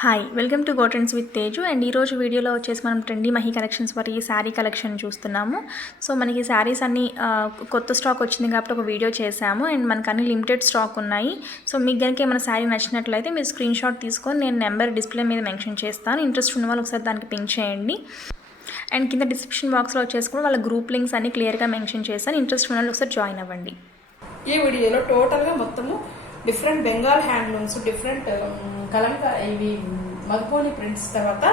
Hi welcome to go trends with Teju. And ఈరోజు వీడియోలో వచ్చేసి మనం ట్రెండీ మహి కలెక్షన్స్ వారి శారీ కలెక్షన్ చూస్తున్నాము. సో మనకి శారీస్ అన్ని కొత్త స్టాక్ వచ్చింది కాబట్టి ఒక వీడియో చేశాము. అండ్ మనకు అన్ని లిమిటెడ్ స్టాక్ ఉన్నాయి. సో మీకు కనుక ఏమైనా శారీ నచ్చినట్లయితే మీరు స్క్రీన్ షాట్ తీసుకొని నేను నెంబర్ డిస్ప్లే మీద మెన్షన్ చేస్తాను. ఇంట్రెస్ట్ ఉన్న వాళ్ళు ఒకసారి దానికి పింక్ చేయండి. అండ్ కింద డిస్క్రిప్షన్ బాక్స్లో వచ్చేసి కూడా వాళ్ళ గ్రూప్ లింక్స్ అన్ని క్లియర్గా మెన్షన్ చేస్తాను. ఇంట్రెస్ట్ ఉన్న వాళ్ళు ఒకసారి జాయిన్ అవ్వండి. ఈ వీడియోలో టోటల్గా మొత్తము డిఫరెంట్ బెంగాల్ హ్యాండ్లూమ్స్, డిఫరెంట్ కలంకా ఇవి మధుపోని ప్రింట్స్, తర్వాత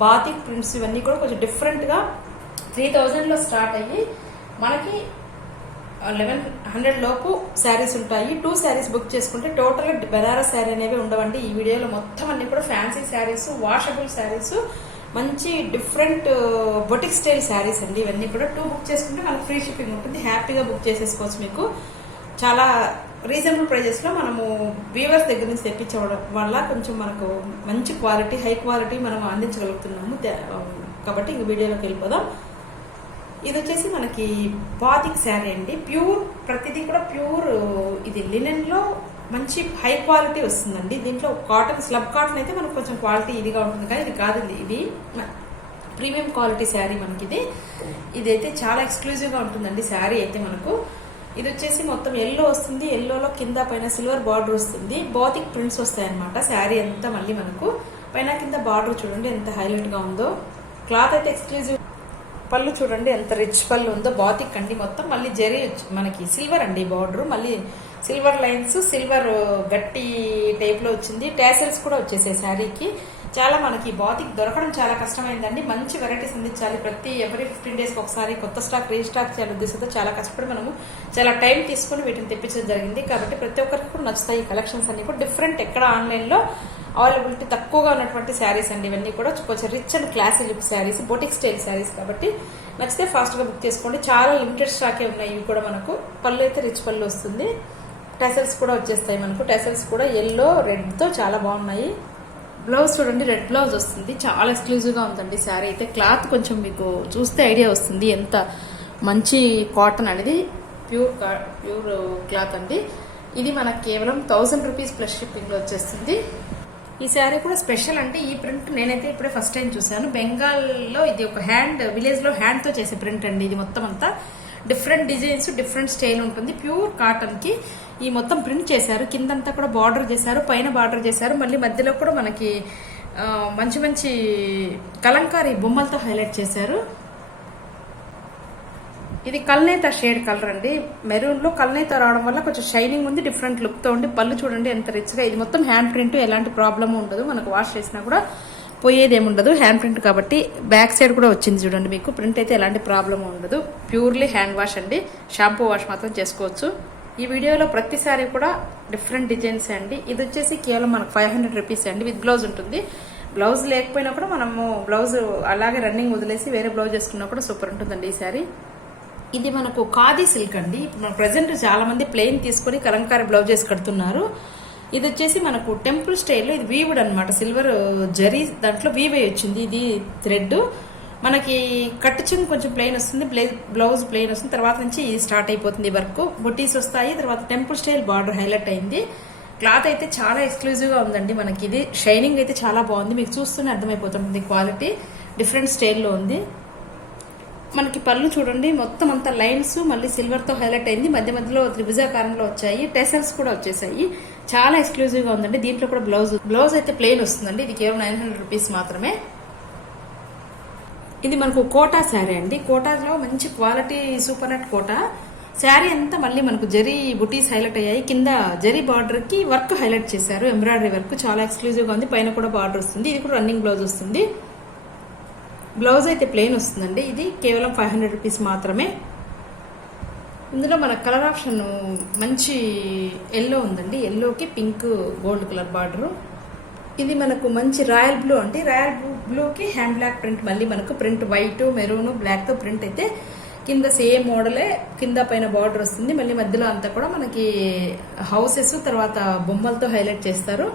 బాతిక్ ప్రింట్స్, ఇవన్నీ కూడా కొంచెం డిఫరెంట్గా 3000లో స్టార్ట్ అయ్యి మనకి 1100 లోపు శారీస్ ఉంటాయి. 2 శారీస్ బుక్ చేసుకుంటే టోటల్గా బెనారస్ శారీ అనేవి ఉండవండి. ఈ వీడియోలో మొత్తం అన్ని కూడా ఫ్యాన్సీ శారీస్, వాషబుల్ శారీస్, మంచి డిఫరెంట్ బొటిక్ స్టైల్ శారీస్ అండి. ఇవన్నీ కూడా 2 బుక్ చేసుకుంటే మనకు ఫ్రీ షిప్పింగ్ ఉంటుంది. హ్యాపీగా బుక్ చేసేసుకోవచ్చు. మీకు చాలా రీజనబుల్ ప్రైజెస్లో మనము వీవర్స్ దగ్గర నుంచి తెప్పించడం వల్ల కొంచెం మనకు మంచి క్వాలిటీ, హై క్వాలిటీ మనం అందించగలుగుతున్నాము. కాబట్టి ఇంక వీడియోలోకి వెళ్ళిపోదాం. ఇది వచ్చేసి మనకి బాతిక్ శారీ అండి. ప్యూర్, ప్రతిదీ కూడా ప్యూర్. ఇది లినెన్లో మంచి హై క్వాలిటీ వస్తుందండి. దీంట్లో కాటన్, స్లబ్ కాటన్ అయితే మనకు కొంచెం క్వాలిటీ ఇదిగా ఉంటుంది, కానీ ఇది కాదు. ఇది ప్రీమియం క్వాలిటీ శారీ మనకి. ఇదైతే చాలా ఎక్స్క్లూజివ్గా ఉంటుందండి శారీ అయితే మనకు. ఇది వచ్చేసి మొత్తం ఎల్లో వస్తుంది. ఎల్లోలో కింద పైన సిల్వర్ బార్డర్ వస్తుంది. బాతిక్ ప్రింట్స్ వస్తాయి అనమాట. శారీ అంతా మళ్ళీ మనకు పైన కింద బార్డర్ చూడండి ఎంత హైలైట్ గా ఉందో. క్లాత్ అయితే ఎక్స్క్లూజివ్. పళ్ళు చూడండి ఎంత రిచ్ పళ్ళు ఉందో. బాతిక్ అండి మొత్తం. మళ్ళీ జరీ మనకి సిల్వర్ అండి బార్డర్, మళ్ళీ సిల్వర్ లైన్స్, సిల్వర్ గట్టి టైప్ లో వచ్చింది. టాసెల్స్ కూడా వచ్చేసాయి శారీకి. చాలా మనకి బాతిక్ దొరకడం చాలా కష్టమైందండి. మంచి వెరైటీస్ అందించాలి. ఎవరీ 15 డేస్కి ఒకసారి కొత్త స్టాక్ రీస్టాక్ చేయాలి ఉద్దేశంతో చాలా కష్టపడి మనము చాలా టైం తీసుకుని వీటిని తెప్పించడం జరిగింది. కాబట్టి ప్రతి ఒక్కరికి కూడా నచ్చుతాయి ఈ కలెక్షన్స్ అన్ని కూడా. డిఫరెంట్, ఎక్కడ ఆన్లైన్లో అవైలబిలిటీ తక్కువగా ఉన్నటువంటి శారీస్ అండి. ఇవన్నీ కూడా కొంచెం rich and classy look saris, boutique style saris. కాబట్టి నచ్చితే ఫాస్ట్గా బుక్ చేసుకోండి. చాలా లిమిటెడ్ స్టాకే ఉన్నాయి ఇవి కూడా మనకు. పళ్ళు అయితే రిచ్ పళ్ళు వస్తుంది. టెసల్స్ కూడా వచ్చేస్తాయి మనకు. టెసల్స్ కూడా ఎల్లో, రెడ్తో చాలా బాగున్నాయి. బ్లౌజ్ చూడండి, రెడ్ బ్లౌజ్ వస్తుంది. చాలా ఎక్స్క్లూజివ్గా ఉందండి శారీ అయితే. క్లాత్ కొంచెం మీకు చూస్తే ఐడియా వస్తుంది ఎంత మంచి కాటన్ అనేది. ప్యూర్ క్లాత్ అండి. ఇది మనకు కేవలం 1000 రూపీస్ ప్లస్ షిప్పింగ్లో వచ్చేస్తుంది. ఈ శారీ కూడా స్పెషల్ అంటే ఈ ప్రింట్ నేనైతే ఇప్పుడే ఫస్ట్ టైం చూసాను. బెంగాల్లో ఇది ఒక విలేజ్లో హ్యాండ్తో చేసే ప్రింట్ అండి. ఇది మొత్తం అంతా డిఫరెంట్ డిజైన్స్, డిఫరెంట్ స్టైల్ ఉంటుంది. ప్యూర్ కాటన్కి ఈ మొత్తం ప్రింట్ చేశారు. కిందంతా కూడా బార్డర్ చేశారు, పైన బార్డర్ చేశారు. మళ్ళీ మధ్యలో కూడా మనకి మంచి మంచి కలంకారీ బొమ్మలతో హైలైట్ చేశారు. ఇది కల్నేత షేడ్ కలర్ అండి. మెరూన్లో కల్నేత రావడం వల్ల కొంచెం షైనింగ్ ఉంది, డిఫరెంట్ లుక్తో ఉండి. పళ్ళు చూడండి ఎంత రిచ్గా. ఇది మొత్తం హ్యాండ్ ప్రింట్, ఎలాంటి ప్రాబ్లమ్ ఉండదు. మనకు వాష్ చేసినా కూడా పోయేది ఏముండదు. హ్యాండ్ ప్రింట్ కాబట్టి. బ్యాక్ సైడ్ కూడా వచ్చింది చూడండి మీకు. ప్రింట్ అయితే ఎలాంటి ప్రాబ్లం ఉండదు. ప్యూర్లీ హ్యాండ్ వాష్ అండి. షాంపూ వాష్ మాత్రం చేసుకోవచ్చు. ఈ వీడియోలో ప్రతిసారి కూడా డిఫరెంట్ డిజైన్స్ అండి. ఇది వచ్చేసి కేవలం మనకు 500 రూపీస్ అండి. విత్ బ్లౌజ్ ఉంటుంది. బ్లౌజ్ లేకపోయినా కూడా మనము బ్లౌజ్ అలాగే రన్నింగ్ వదిలేసి వేరే బ్లౌజ్ వేసుకున్నా కూడా సూపర్ ఉంటుందండి ఈ శారీ. ఇది మనకు ఖాదీ సిల్క్ అండి. మన ప్రజెంట్ చాలా మంది ప్లెయిన్ తీసుకొని కలంకారీ బ్లౌజెస్ కడుతున్నారు. ఇది వచ్చేసి మనకు టెంపుల్ స్టైల్లో ఇది వీవుడ్ అనమాట. సిల్వర్ జరీ దాంట్లో వీవ్ అయ్యి వచ్చింది. ఇది థ్రెడ్ మనకి కట్టు చెంగు కొంచెం ప్లెయిన్ వస్తుంది, బ్లౌజ్ ప్లెయిన్ వస్తుంది. తర్వాత నుంచి స్టార్ట్ అయిపోతుంది వర్క్. బుటీస్ వస్తాయి. తర్వాత టెంపుల్ స్టైల్ బార్డర్ హైలైట్ అయింది. క్లాత్ అయితే చాలా ఎక్స్క్లూజివ్గా ఉందండి మనకి. ఇది షైనింగ్ అయితే చాలా బాగుంది. మీకు చూస్తూనే అర్థమైపోతుంది క్వాలిటీ. డిఫరెంట్ స్టైల్లో ఉంది. మనకి పళ్ళు చూడండి మొత్తం అంతా లైన్స్, మళ్ళీ సిల్వర్తో హైలైట్ అయింది. మధ్య మధ్యలో త్రిభుజాకారంలో వచ్చాయి. టెసల్స్ కూడా వచ్చేసాయి. చాలా ఎక్స్క్లూజివ్గా ఉందండి. దీంట్లో కూడా బ్లౌజ్ అయితే ప్లెయిన్ వస్తుందండి. ఇది కేవలం 900 రూపీస్ మాత్రమే. ఇది మనకు కోటా శారీ అండి. కోటాలో మంచి quality super net Kota sari అంతా మళ్ళీ మనకు జరీ బుటీస్ హైలైట్ అయ్యాయి. కింద జరీ బార్డర్ కి వర్క్ హైలైట్ చేశారు, ఎంబ్రాయిడరీ వర్క్. చాలా ఎక్స్క్లూజివ్ గా ఉంది. పైన కూడా బార్డర్ వస్తుంది. ఇది కూడా రన్నింగ్ బ్లౌజ్ వస్తుంది. బ్లౌజ్ అయితే ప్లెయిన్ వస్తుందండి. ఇది కేవలం 500 రూపీస్ మాత్రమే. ఇందులో మన కలర్ ఆప్షన్ మంచి ఎల్లో ఉందండి. ఎల్లోకి పింక్ గోల్డ్ కలర్ బార్డరు. ఇది మనకు మంచి రాయల్ బ్లూ అండి. రాయల్ బ్లూకి హ్యాండ్ బ్లాక్ ప్రింట్. మళ్ళీ మనకు ప్రింట్ వైట్, మెరూన్, బ్లాక్ తో ప్రింట్ అయితే కింద సేమ్ మోడలే. కింద పైన బార్డర్ వస్తుంది. మళ్ళీ మధ్యలో అంతా కూడా మనకి హౌసెస్, తర్వాత బొమ్మలతో హైలైట్ చేస్తారు.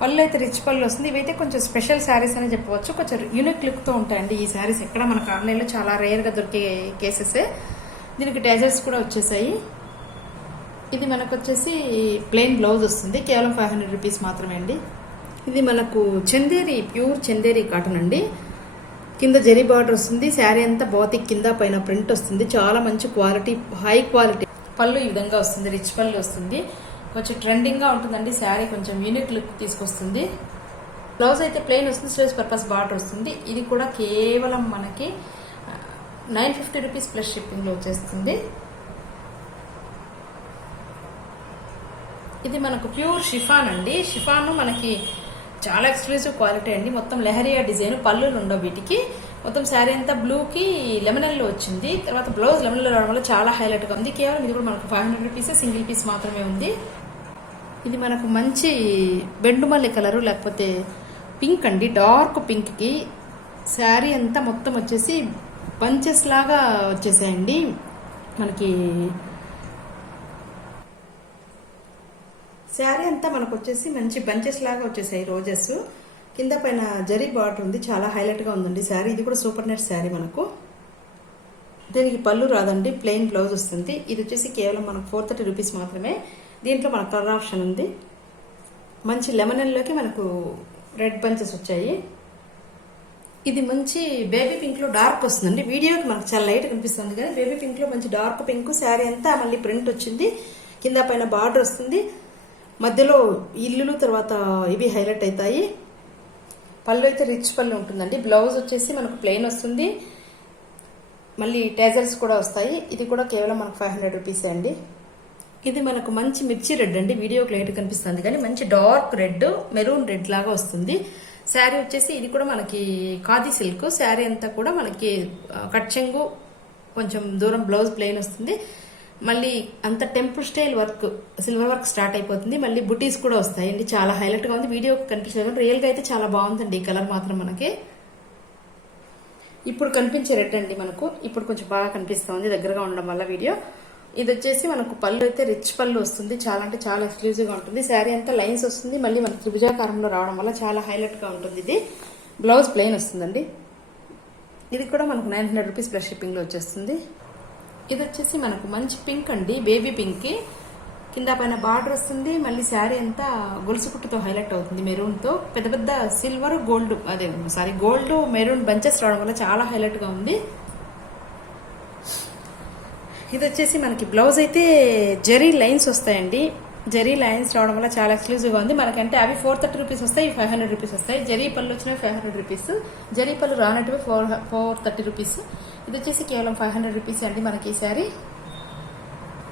పళ్ళు అయితే రిచ్ పళ్ళు వస్తుంది. ఇవైతే కొంచెం స్పెషల్ శారీస్ అని చెప్పవచ్చు. కొంచెం యూనిక్ లుక్తో ఉంటాయండి ఈ శారీస్. ఎక్కడ మనకు ఆన్లైన్లో చాలా రేర్గా దొరికే కేసెసే. దీనికి టేజర్స్ కూడా వచ్చేసాయి. ఇది మనకు వచ్చేసి ప్లెయిన్ బ్లౌజ్ వస్తుంది. కేవలం 500 రూపీస్ మాత్రమే అండి. ఇది మనకు చందేరి, ప్యూర్ చందేరి కాటన్ అండి. కింద జరీ బార్డర్ వస్తుంది. శారీ అంతా బాతిక్ కింద పైన ప్రింట్ వస్తుంది. చాలా మంచి క్వాలిటీ, హై క్వాలిటీ. పళ్ళు ఈ విధంగా వస్తుంది, రిచ్ పళ్ళు వస్తుంది. కొంచెం ట్రెండింగ్ గా ఉంటుందండి శారీ, కొంచెం యూనిక్ లుక్ తీసుకొస్తుంది. బ్లౌజ్ అయితే ప్లెయిన్ వస్తుంది, స్లీవ్స్ పర్పస్ బార్డర్ వస్తుంది. ఇది కూడా కేవలం మనకి 950 రూపీస్ ప్లస్ షిప్పింగ్ లో వచ్చేస్తుంది. ఇది మనకు ప్యూర్ షిఫాన్ అండి. షిఫాన్ మనకి చాలా ఎక్స్క్లూజివ్ క్వాలిటీ అండి. మొత్తం లెహరియా డిజైన్, పళ్ళులు ఉండవు వీటికి. మొత్తం శారీ అంతా బ్లూకి లెమనల్లో వచ్చింది. తర్వాత బ్లౌజ్ లెమనల్లో రావడం వల్ల చాలా హైలైట్గా ఉంది. కేవలం ఇది కూడా మనకు 500 రూపీస్ సింగిల్ పీస్ మాత్రమే ఉంది. ఇది మనకు మంచి బెండుమల్లి కలరు, లేకపోతే పింక్ అండి, డార్క్ పింక్కి శారీ అంతా మొత్తం వచ్చేసి బంచెస్ లాగా వచ్చేసాయండి. మనకి శారీ అంతా మనకు వచ్చేసి మంచి బంచెస్ లాగా వచ్చేసాయి రోజెస్. కింద పైన జరీ బార్డర్ ఉంది, చాలా హైలైట్ గా ఉందండి శారీ. ఇది కూడా సూపర్ నెట్ శారీ. మనకు దీనికి పళ్ళు రాదండి, ప్లెయిన్ బ్లౌజ్ వస్తుంది. ఇది వచ్చేసి కేవలం మనకు 430 రూపీస్ మాత్రమే. దీంట్లో మనకు కలర్ ఆప్షన్ ఉంది. మంచి లెమనల్లోకి మనకు రెడ్ బంచెస్ వచ్చాయి. ఇది మంచి బేబీ పింక్ లో డార్క్ వస్తుందండి. వీడియోకి మనకు చాలా లైట్ కనిపిస్తుంది కానీ బేబీ పింక్ లో మంచి డార్క్ పింక్ శారీ అంతా మళ్ళీ ప్రింట్ వచ్చింది. కింద పైన బార్డర్ వస్తుంది. మధ్యలో ఇల్లులు తర్వాత ఇవి హైలైట్ అవుతాయి. పళ్ళు అయితే రిచ్ పళ్ళు ఉంటుందండి. బ్లౌజ్ వచ్చేసి మనకు ప్లెయిన్ వస్తుంది, మళ్ళీ టేజర్స్ కూడా వస్తాయి. ఇది కూడా కేవలం మనకు 500 రూపీస్ అండి. ఇది మనకు మంచి మిర్చి రెడ్ అండి. వీడియోకి లైట్ కనిపిస్తుంది కానీ మంచి డార్క్ రెడ్, మెరూన్ రెడ్ లాగా వస్తుంది. శారీ వచ్చేసి ఇది కూడా మనకి ఖాదీ సిల్క్. శారీ అంతా కూడా మనకి కట్ చెంగు, కొంచెం దూరం బ్లౌజ్ ప్లెయిన్ వస్తుంది. మళ్ళీ అంత temple style work, silver work start అయిపోతుంది. మళ్ళీ బుటీస్ కూడా వస్తాయండి. చాలా హైలైట్ గా ఉంది. వీడియో కనిపించలేదు, రియల్ గా అయితే చాలా బాగుందండి. ఈ కలర్ మాత్రం మనకి ఇప్పుడు కనిపించే రెడ్ అండి. మనకు ఇప్పుడు కొంచెం బాగా కనిపిస్తుంది దగ్గరగా ఉండడం వల్ల వీడియో. ఇది వచ్చేసి మనకు పళ్ళు అయితే రిచ్ పళ్ళు వస్తుంది. చాలా అంటే చాలా ఎక్స్క్లూజివ్ గా ఉంటుంది. శారీ అంతా లైన్స్ వస్తుంది. మళ్ళీ మనకి త్రిభుజాకారంలో రావడం వల్ల చాలా హైలైట్ గా ఉంటుంది. ఇది బ్లౌజ్ ప్లెయిన్ వస్తుందండి. ఇది కూడా మనకు 900 రూపీస్ ప్లస్ షిప్పింగ్ లో వచ్చేస్తుంది. ఇది వచ్చేసి మనకు మంచి పింక్ అండి, బేబీ పింక్. కింద పైన బార్డర్ వస్తుంది. మళ్ళీ శారీ అంతా గొలుసు కుట్టుతో హైలైట్ అవుతుంది, మెరూన్ తో. పెద్ద పెద్ద silver, gold, gold maroon bunches రావడం వల్ల చాలా హైలైట్ గా ఉంది. ఇది వచ్చేసి మనకి బ్లౌజ్ అయితే జరీ లైన్స్ వస్తాయండి. జరీ లైన్స్ రావడం వల్ల చాలా ఎక్స్క్లూజివ్ గా ఉంది. మనకంటే అవి 430 రూపీస్ వస్తాయి, 500 రూపీస్ వస్తాయి. జరీ పళ్ళు వచ్చినవి 500 రూపీస్, జరీ పళ్ళు రానట్టువి 430 రూపీస్. ఇది వచ్చేసి కేవలం 500 రూపీస్ అండి మనకి ఈ శారీ.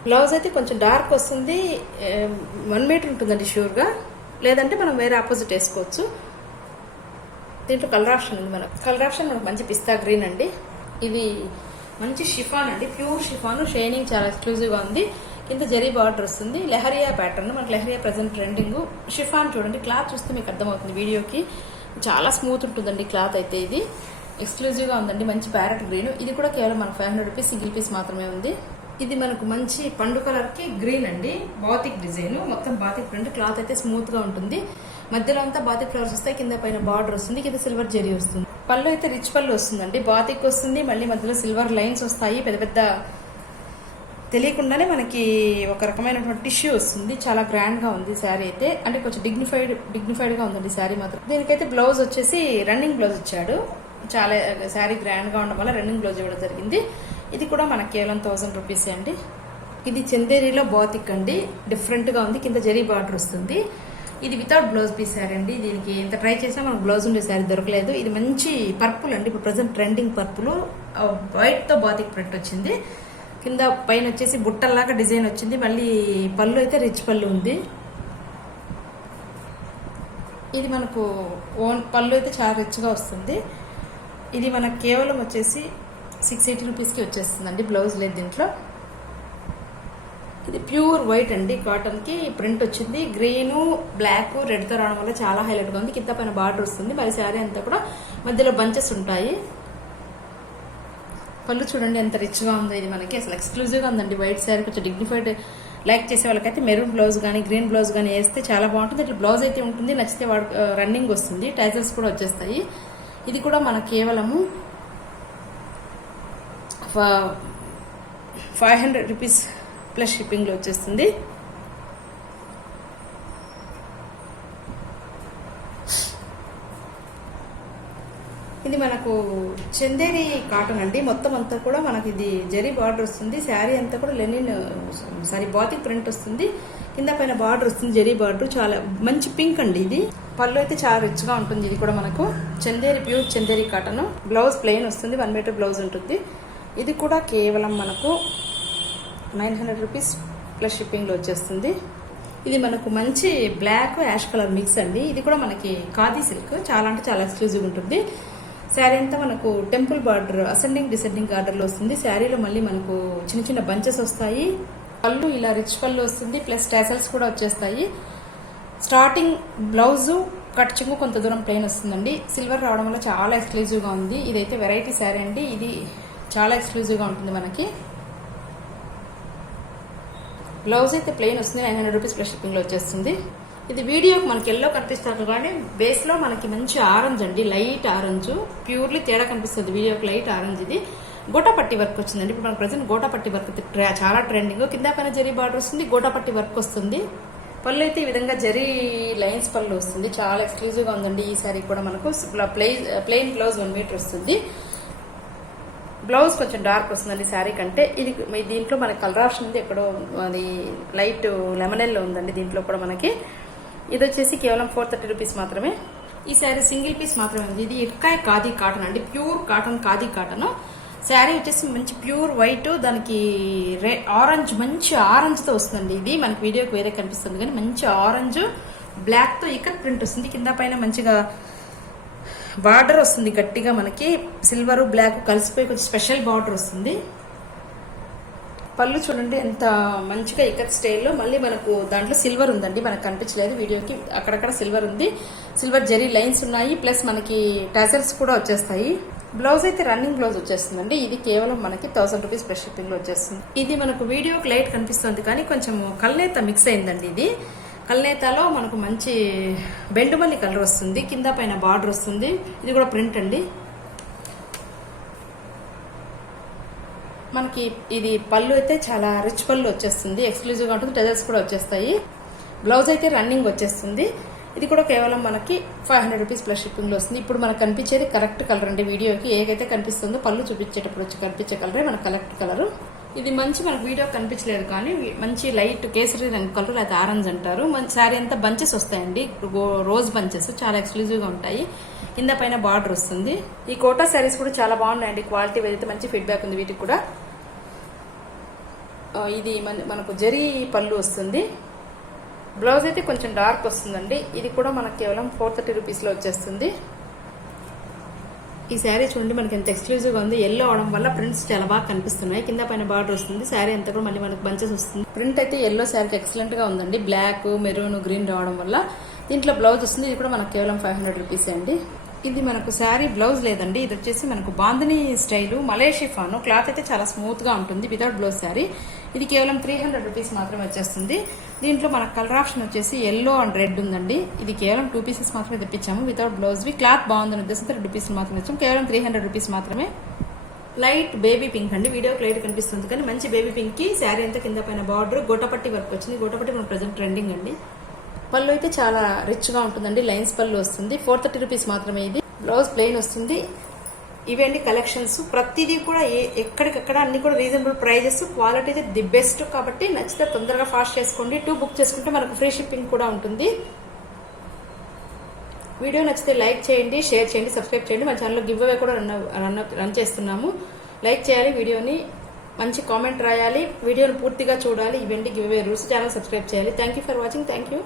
బ్లౌజ్ అయితే కొంచెం డార్క్ వస్తుంది, 1 మీటర్ ఉంటుందండి షూర్గా. లేదంటే మనం వేరే ఆపోజిట్ వేసుకోవచ్చు. దీంట్లో కలర్ ఆప్షన్ ఉంది. కలర్ ఆప్షన్ మనకు మంచి పిస్తా గ్రీన్ అండి. ఇది మంచి షిఫాన్ అండి, ప్యూర్ షిఫాన్. షైనింగ్ చాలా ఎక్స్క్లూజివ్ గా ఉంది. కింద జరీ బార్డర్ వస్తుంది. లెహరియా ప్యాటర్న్, మనకి లెహరియా ప్రెసెంట్ ట్రెండింగ్. షిఫాన్ చూడండి, క్లాత్ చూస్తే మీకు అర్థమవుతుంది వీడియోకి. చాలా స్మూత్ ఉంటుందండి క్లాత్ అయితే. ఇది ఎక్స్క్లూజివ్ గా ఉందండి, మంచి ప్యారెట్ గ్రీన్. ఇది కూడా కేవలం మనకు 500 రూపీస్ సింగిల్ పీస్ మాత్రమే ఉంది. ఇది మనకు మంచి పండు కలర్ కి గ్రీన్ అండి, బాతిక్ డిజైన్, మొత్తం బాతిక్ ప్రింట్. క్లాత్ అయితే స్మూత్ గా ఉంటుంది. మధ్యలో అంతా బాతిక్ ఫ్లవర్స్ వస్తాయి. కింద పైన బార్డర్ వస్తుంది. కింద సిల్వర్ జరీ వస్తుంది. పళ్ళు అయితే రిచ్ పళ్ళు వస్తుందండి, బాతిక్ వస్తుంది. మళ్ళీ మధ్యలో సిల్వర్ లైన్స్ వస్తాయి. పెద్ద పెద్ద తెలియకుండానే మనకి ఒక రకమైనటువంటి టిష్యూ వస్తుంది. చాలా గ్రాండ్ గా ఉంది శారీ అయితే. అంటే కొంచెం డిగ్నిఫైడ్ గా ఉందండి శారీ మాత్రం. దీనికైతే బ్లౌజ్ వచ్చేసి రన్నింగ్ బ్లౌజ్ ఇచ్చాడు. చాలా శారీ గ్రాండ్ గా ఉండడం వల్ల రన్నింగ్ బ్లౌజ్ ఇవ్వడం జరిగింది. ఇది కూడా మనకి కేవలం 1000 రూపీస్ అండి. ఇది చందేరిలో బాతిక్ అండి, డిఫరెంట్ గా ఉంది. కింద జరీ బార్డర్ వస్తుంది. ఇది వితౌట్ బ్లౌజ్ పీస్ శారీ అండి. దీనికి ఎంత ట్రై చేసినా మనకు బ్లౌజ్ ఉండే శారీ దొరకలేదు. ఇది మంచి పర్పుల్ అండి, ఇప్పుడు ప్రజెంట్ ట్రెండింగ్ పర్పుల్. వైట్ తో బాతిక్ ప్రింట్ వచ్చింది. కింద పైన వచ్చేసి బుట్టల్లాగా డిజైన్ వచ్చింది. మళ్ళీ పళ్ళు అయితే రిచ్ పళ్ళు ఉంది. ఇది మనకు పళ్ళు అయితే చాలా రిచ్గా వస్తుంది. ఇది మనకు కేవలం వచ్చేసి 680 రూపీస్కి వచ్చేస్తుందండి. బ్లౌజ్ లేదు దీంట్లో. ఇది ప్యూర్ వైట్ అండి, కాటన్ కి ప్రింట్ వచ్చింది. గ్రీన్, బ్లాక్, రెడ్ తో రావడం వల్ల చాలా హైలైట్ గా ఉంది. కింద పైన బార్డర్ వస్తుంది. మరి శారీ అంతా కూడా మధ్యలో బంచెస్ ఉంటాయి. పళ్ళు చూడండి ఎంత రిచ్ గా ఉందో. ఇది మనకి అసలు ఎక్స్క్లూజివ్ గా ఉందండి. వైట్ శారీ కొంచెం డిగ్నిఫైడ్ లైక్ చేసే వాళ్ళకైతే మెరూన్ బ్లౌజ్ కానీ గ్రీన్ బ్లౌజ్ కానీ వేస్తే చాలా బాగుంటుంది. ఇట్లా బ్లౌజ్ అయితే ఉంటుంది, నచ్చితే రన్నింగ్ వస్తుంది, టైజర్స్ కూడా వచ్చేస్తాయి. ఇది కూడా మనకు కేవలము 500 రూపీస్ ప్లస్ షిప్పింగ్లో వచ్చేస్తుంది. ఇది మనకు చందేరి కాటన్ అండి. మొత్తం అంతా కూడా మనకి ఇది జరీ బార్డర్ వస్తుంది. శారీ అంతా కూడా లెనిన్ బాతిక్ ప్రింట్ వస్తుంది. కింద పైన బార్డర్ వస్తుంది, జరీ బార్డర్. చాలా మంచి పింక్ అండి ఇది. పళ్ళు అయితే చాలా రిచ్గా ఉంటుంది. ఇది కూడా మనకు Chanderi, pure Chanderi cotton. Blouse plain వస్తుంది, 1 మీటర్ బ్లౌజ్ ఉంటుంది. ఇది కూడా కేవలం మనకు 900 రూపీస్ ప్లస్ షిప్పింగ్లో వచ్చేస్తుంది. ఇది మనకు మంచి బ్లాక్ యాష్ కలర్ మిక్స్ అండి. ఇది కూడా మనకి ఖాదీ సిల్క్, చాలా అంటే చాలా ఎక్స్క్లూజివ్ ఉంటుంది. శారీ అంతా మనకు టెంపుల్ బార్డర్, అసెండింగ్ డిసెండింగ్ ఆర్డర్లో వస్తుంది. శారీలో మళ్ళీ మనకు చిన్న చిన్న బంచెస్ వస్తాయి. పళ్ళు ఇలా రిచ్ పళ్ళు వస్తుంది, ప్లస్ టాసల్స్ కూడా వచ్చేస్తాయి. స్టార్టింగ్ బ్లౌజు కట్ చెంగు కొంత దూరం ప్లెయిన్ వస్తుందండి. సిల్వర్ రావడం వల్ల చాలా ఎక్స్క్లూజివ్గా ఉంది. ఇదైతే వెరైటీ శారీ అండి. ఇది చాలా ఎక్స్క్లూజివ్గా ఉంటుంది మనకి. బ్లౌజ్ అయితే ప్లెయిన్ వస్తుంది, 900 రూపీస్ ప్లస్ షిప్పింగ్లో వచ్చేస్తుంది. ఇది వీడియోకి మనకి ఎల్లో కనిపిస్తారు కానీ బేస్లో మనకి మంచి ఆరెంజ్ అండి, లైట్ ఆరెంజ్. ప్యూర్లీ తేడా కనిపిస్తుంది వీడియోకి, లైట్ ఆరెంజ్. ఇది గోటాపట్టి వర్క్ వచ్చిందండి. ఇప్పుడు మనకు ప్రజెంట్ గోటాపట్టి వర్క్ చాలా ట్రెండింగ్. కింద పైన జరీ బార్డర్ వస్తుంది, గోటాపట్టి వర్క్ వస్తుంది. పళ్ళు అయితే ఈ విధంగా జరీ లైన్స్ పళ్ళు వస్తుంది. చాలా ఎక్స్క్లూజివ్గా ఉందండి. ఈ సారీ కూడా మనకు ప్లెయిన్ బ్లౌజ్ 1 మీటర్ వస్తుంది. బ్లౌజ్ కొంచెం డార్క్ వస్తుందండి శారీ కంటే. ఇది దీంట్లో మనకి కలర్ ఆప్షన్ ఉంది, ఎక్కడో అది లైట్ లెమన్ ఎల్లో ఉందండి. దీంట్లో కూడా మనకి ఇది వచ్చేసి కేవలం 430 రూపీస్ మాత్రమే. ఈ శారీ సింగిల్ పీస్ మాత్రమే ఉంది. ఇది ఇర్కాయ్ ఖాదీ కాటన్ అండి, pure cotton khadi cotton. Sari వచ్చేసి మంచి ప్యూర్ వైట్, దానికి ఆరెంజ్, మంచి ఆరెంజ్తో వస్తుందండి. ఇది మనకి వీడియోకి వేరే కనిపిస్తుంది కానీ మంచి ఆరెంజ్ బ్లాక్తో ఇక్కత్ ప్రింట్ వస్తుంది. కింద పైన మంచిగా బార్డర్ వస్తుంది గట్టిగా, మనకి సిల్వర్ బ్లాక్ కలిసిపోయి కొంచెం స్పెషల్ బార్డర్ వస్తుంది. పళ్ళు చూడండి ఎంత మంచిగా ఇక్కత్ స్టైల్లో. మళ్ళీ మనకు దాంట్లో సిల్వర్ ఉందండి, మనకు కనిపించలేదు వీడియోకి. అక్కడక్కడ సిల్వర్ ఉంది, సిల్వర్ జరీ లైన్స్ ఉన్నాయి, ప్లస్ మనకి టాసల్స్ కూడా వచ్చేస్తాయి. బ్లౌజ్ అయితే రన్నింగ్ బ్లౌజ్ వచ్చేస్తుందండి. ఇది కేవలం మనకి 1000 రూపీస్ ప్లస్ షిప్పింగ్లో వచ్చేస్తుంది. ఇది మనకు వీడియోకి లైట్ కనిపిస్తుంది కానీ కొంచెం కల్నేత మిక్స్ అయిందండి. ఇది కల్నేతలో మనకు మంచి బెండుమల్లి కలర్ వస్తుంది, కింద పైన బార్డర్ వస్తుంది. ఇది కూడా ప్రింట్ అండి. మనకి ఇది పళ్ళు అయితే చాలా రిచ్ పళ్ళు వచ్చేస్తుంది, ఎక్స్క్లూజివ్గా ఉంటుంది. టెజల్స్ కూడా వచ్చేస్తాయి. బ్లౌజ్ అయితే రన్నింగ్ వచ్చేస్తుంది. ఇది కూడా కేవలం మనకి 500 రూపీస్ ప్లస్ షిప్పింగ్లో వస్తుంది. ఇప్పుడు మనకు కనిపించేది కరెక్ట్ కలర్ అండి. వీడియోకి ఏదైతే కనిపిస్తుందో పళ్ళు చూపించేటప్పుడు వచ్చి కనిపించే కలరే మనకు కరెక్ట్ కలర్. ఇది మంచి మనకు వీడియో కనిపించలేదు కానీ మంచి లైట్ కేసరి రంగు కలర్, అయితే ఆరెంజ్ అంటారు. మంచి శారీ అంతా బంచెస్ వస్తాయండి, రోజ్ బంచెస్ చాలా ఎక్స్క్లూజివ్గా ఉంటాయి. కింద పైన బార్డర్ వస్తుంది. ఈ కోటా శారీస్ కూడా చాలా బాగున్నాయండి, క్వాలిటీ అయితే మంచి ఫీడ్బ్యాక్ ఉంది వీటికి కూడా. ఇది మనకు జరీ పళ్ళు వస్తుంది. బ్లౌజ్ అయితే కొంచెం డార్క్ వస్తుందండి. ఇది కూడా మనకు కేవలం 430 రూపీస్లో వచ్చేస్తుంది. ఈ శారీ చూడండి మనకి ఎంత ఎక్స్క్లూజివ్గా ఉంది. ఎల్లో అవడం వల్ల ప్రింట్స్ చాలా బాగా కనిపిస్తున్నాయి. కింద పైన బార్డర్ వస్తుంది. శారీ అంతా కూడా మళ్ళీ మనకు బంచెస్ వస్తుంది. ప్రింట్ అయితే ఎల్లో శారీకి ఎక్సలెంట్ గా ఉందండి. బ్లాక్, మెరూన్, గ్రీన్ రావడం వల్ల. దీంట్లో బ్లౌజ్ వస్తుంది. ఇది కూడా మనకు కేవలం 500 రూపీస్ అండి. ఇది మనకు శారీ బ్లౌజ్ లేదండి. ఇది వచ్చేసి మనకు బాంధనీ స్టైలు మలే షిఫాను. క్లాత్ అయితే చాలా స్మూత్ గా ఉంటుంది. Without blouse sari. ఇది కేవలం 300 రూపీస్ మాత్రమే వచ్చేస్తుంది. దీంట్లో మనకు కలర్ ఆప్షన్ వచ్చేసి ఎల్లో అండ్ రెడ్ ఉందండి. ఇది కేవలం 2 పీసెస్ మాత్రమే తెప్పించాము వితౌట్ బ్లౌజ్ వి. క్లాత్ బాగుందని ఉద్దేశంతో 2 పీసులు మాత్రమే తెచ్చాము. కేవలం 300 రూపీస్ మాత్రమే. లైట్ బేబీ పింక్ అండి. వీడియోకి లైట్ కనిపిస్తుంది కానీ మంచి బేబీ పింక్ కి శారీ అంతా కింద పైన బార్డర్ గోటపట్టి వర్క్ వచ్చింది. గోటపట్టి మన ప్రజెంట్ ట్రెండింగ్ అండి. పళ్ళు అయితే చాలా రిచ్ గా ఉంటుందండి. లైన్స్ పళ్ళు వస్తుంది. 430 రూపీస్ మాత్రమే. ఇది బ్లౌజ్ ప్లెయిన్ వస్తుంది. ఇవన్నీ కలెక్షన్స్ ప్రతిదీ కూడా ఎక్కడికక్కడ అన్ని కూడా రీజనబుల్ ప్రైజెస్, క్వాలిటీ అయితే ది బెస్ట్. కాబట్టి నచ్చితే తొందరగా ఫాస్ట్ చేసుకోండి. 2 బుక్ చేసుకుంటే మనకు ఫ్రీ షిప్పింగ్ కూడా ఉంటుంది. వీడియో నచ్చితే లైక్ చేయండి, షేర్ చేయండి, సబ్స్క్రైబ్ చేయండి. మా ఛానల్లో గివ్ అవే కూడా రన్ చేస్తున్నాము. లైక్ చేయాలి, వీడియోని మంచి కామెంట్ రాయాలి, వీడియోని పూర్తిగా చూడాలి. ఇవన్నీ give away rules. Channel subscribe చేయాలి. Thank you for watching. Thank you.